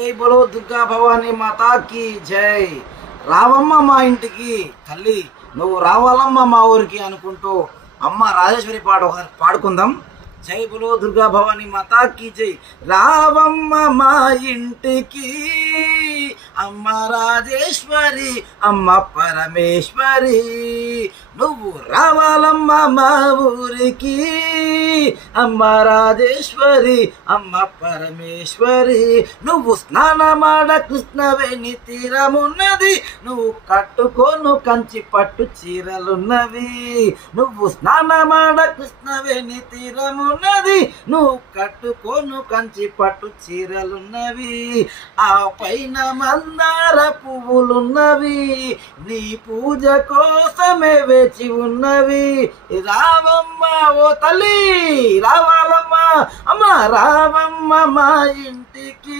జై బలో దుర్గా భవానీ మాతాకి జై. రావమ్మ మా ఇంటికి తల్లి, నువ్వు రావాలమ్మ మా ఊరికి అనుకుంటూ అమ్మ రాజేశ్వరి పాట ఒకసారి పాడుకుందాం. జై బలో దుర్గా భవానీ మాతాకి జై. రావమ్మ మా ఇంటికి అమ్మ రాజేశ్వరి, అమ్మ పరమేశ్వరి, నువ్వు రావాలమ్మ మా ఊరికి అమ్మ రాజేశ్వరి, అమ్మ పరమేశ్వరి. నువ్వు స్నానమాడ కృష్ణవేణి తీరమున్నది, నువ్వు కట్టుకోను కంచి పట్టు చీరలున్నవి. నువ్వు స్నానమాడ కృష్ణవేణి తీరమున్నది, నువ్వు కట్టుకోను కంచి పట్టు చీరలున్నవి. ఆ పైన మందార పువ్వులున్నవి, నీ పూజ కోసమే వేచి ఉన్నవి. రావమ్మ ఓ తల్లి, రావాలమ్మ అమ్మ, రావమ్మ మా ఇంటికి.